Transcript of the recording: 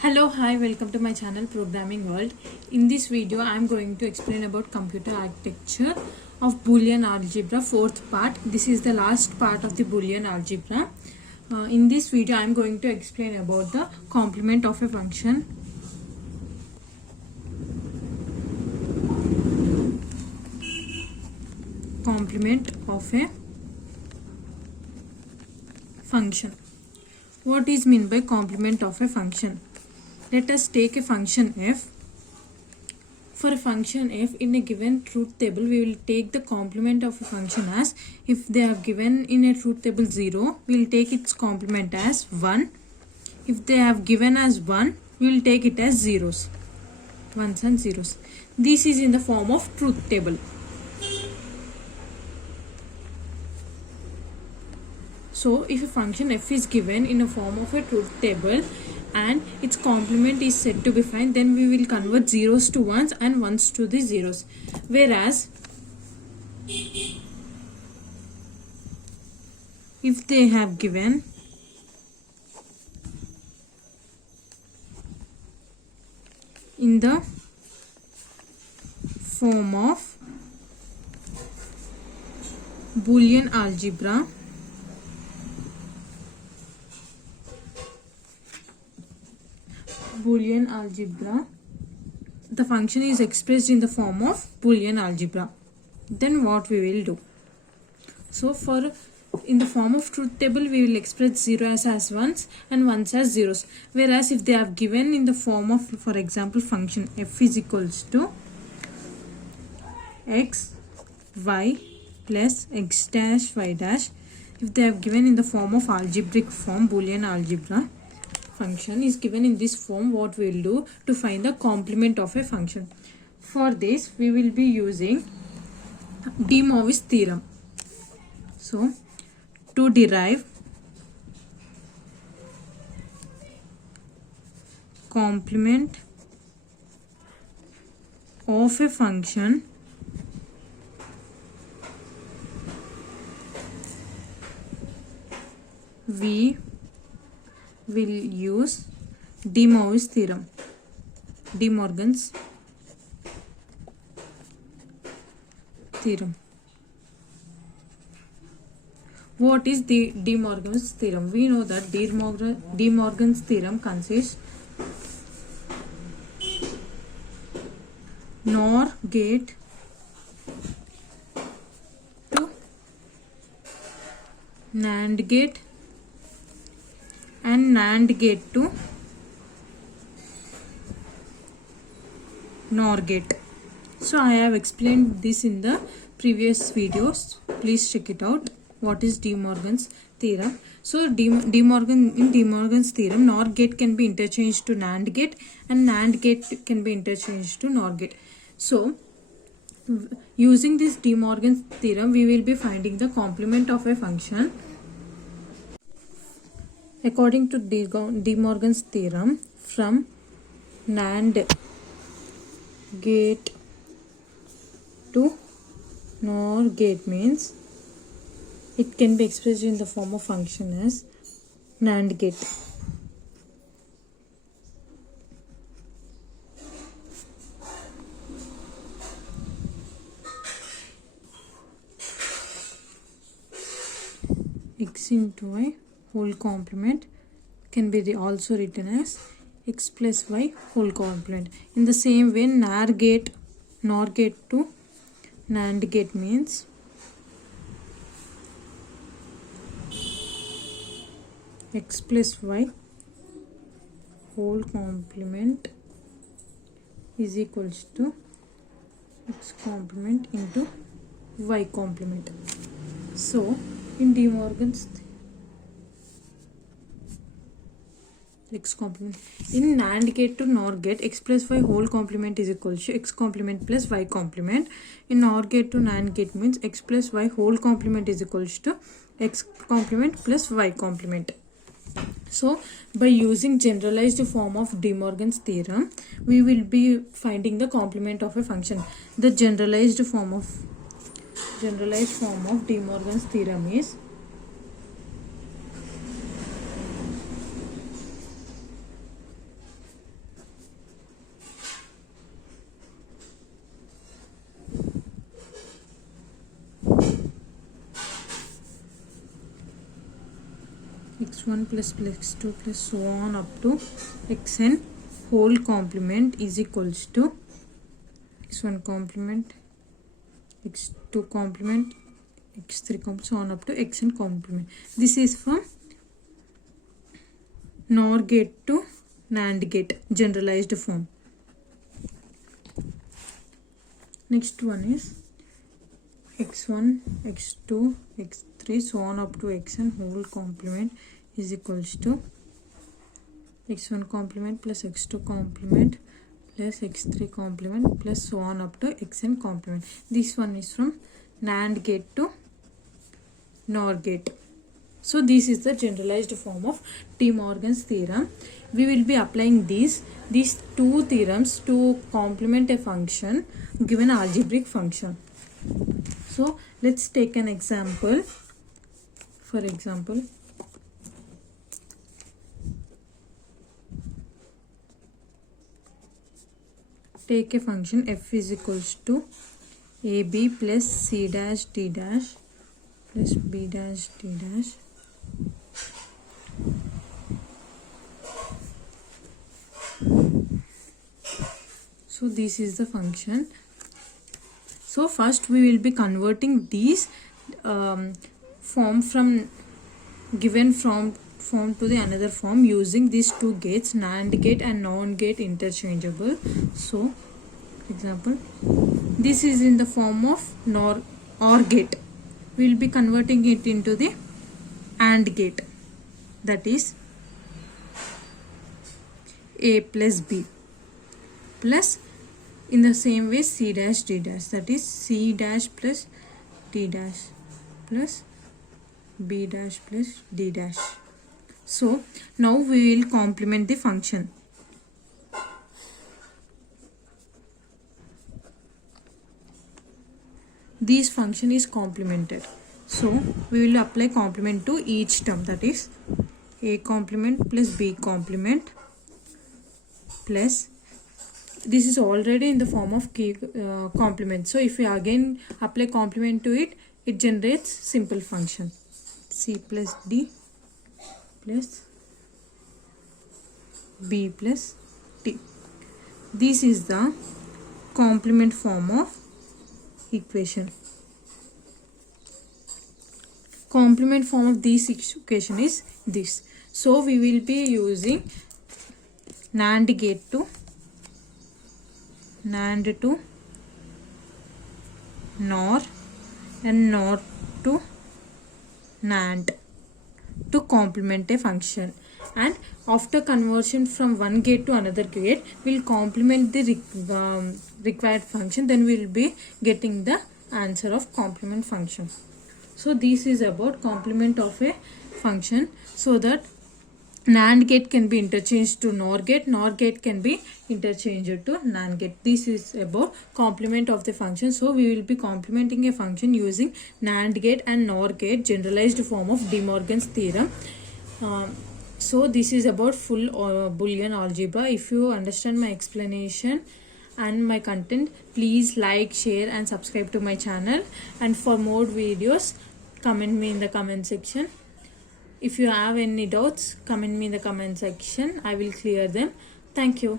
Hello, hi, welcome to my channel Programming World. In this video, I am going to explain about computer architecture of Boolean algebra, fourth part. This is the last part of the Boolean algebra. In this video, I am going to explain about the complement of a function. Complement of a function. What is meant by complement of a function? Let us take a function f. For a function f in a given truth table, we will take the complement of a function as, if they are given in a truth table 0, we will take its complement as 1. If they have given as 1, we will take it as zeros, ones and zeros. This is in the form of truth table. So if a function f is given in a form of a truth table and its complement is said to be fine, then we will convert zeros to ones and ones to the zeros. Whereas if they have given in the form of Boolean algebra, the function is expressed in the form of Boolean algebra, then what we will do? So for in the form of truth table, we will express zeros as ones and ones as zeros. Whereas if they have given in the form of, for example, function f is equals to x y plus x dash y dash, if they have given in the form of algebraic form, Boolean algebra, function is given in this form, what we will do to find the complement of a function? For this, we will be using De Moivre's theorem. So, to derive complement of a function, we will use De Moivre's theorem, De Morgan's theorem. What is the De Morgan's theorem? We know that De Morgan's theorem consists NOR gate to NAND gate and NAND gate to NOR gate. So I have explained this in the previous videos. Please check it out. What is De Morgan's theorem? So in De Morgan's theorem, NOR gate can be interchanged to NAND gate and NAND gate can be interchanged to NOR gate. So using this De Morgan's theorem, we will be finding the complement of a function. According to De Morgan's theorem, from NAND gate to NOR gate means it can be expressed in the form of function as NAND gate. X into y whole complement can be also written as x plus y whole complement. In the same way, NOR gate to NAND gate means x plus y whole complement is equals to x complement into y complement. So in De Morgan's x complement, in NAND gate to NOR gate, x plus y whole complement is equal to x complement plus y complement. In NOR gate to NAND gate means x plus y whole complement is equal to x complement plus y complement. So by using generalized form of De Morgan's theorem, we will be finding the complement of a function. The generalized form of De Morgan's theorem is x1 plus x2 plus so on up to xn whole complement is equals to x1 complement, x2 complement, x3 complement, so on up to xn complement. This is from NOR gate to NAND gate generalized form. Next one is x1, x2, x3 so on up to xn whole complement is equals to x1 complement plus x2 complement plus x3 complement plus so on up to xn complement. This one is from NAND gate to NOR gate. So this is the generalized form of De Morgan's theorem. We will be applying these two theorems to complement a function given algebraic function. So let's take an example. For example, take a function f is equals to ab plus c dash d dash plus b dash d dash so this is the function. So first we will be converting these form from given form to the another form using these two gates, NAND gate and NOR gate interchangeable. So example, this is in the form of OR gate. We will be converting it into the AND gate, that is a plus b plus in the same way c dash d dash, that is c dash plus d dash plus b dash plus d dash. So now we will complement the function. This function is complemented, so we will apply complement to each term, that is a complement plus b complement plus this is already in the form of complement. So if we again apply complement to it, it generates simple function c plus d plus b plus t. This is the complement form of equation. Complement form of this equation is this. So we will be using NAND gate to NOR and NOR to NAND to complement a function, and after conversion from one gate to another gate we'll complement the required function, then we'll be getting the answer of complement function. So this is about complement of a function, so that NAND gate can be interchanged to NOR gate, NOR gate can be interchanged to NAND gate. This is about complement of the function. So we will be complementing a function using NAND gate and NOR gate generalized form of De Morgan's theorem. So this is about full Boolean algebra. If you understand my explanation and my content, please like, share and subscribe to my channel, and for more videos comment me in the comment section. If you have any doubts, comment me in the comment section. I will clear them. Thank you.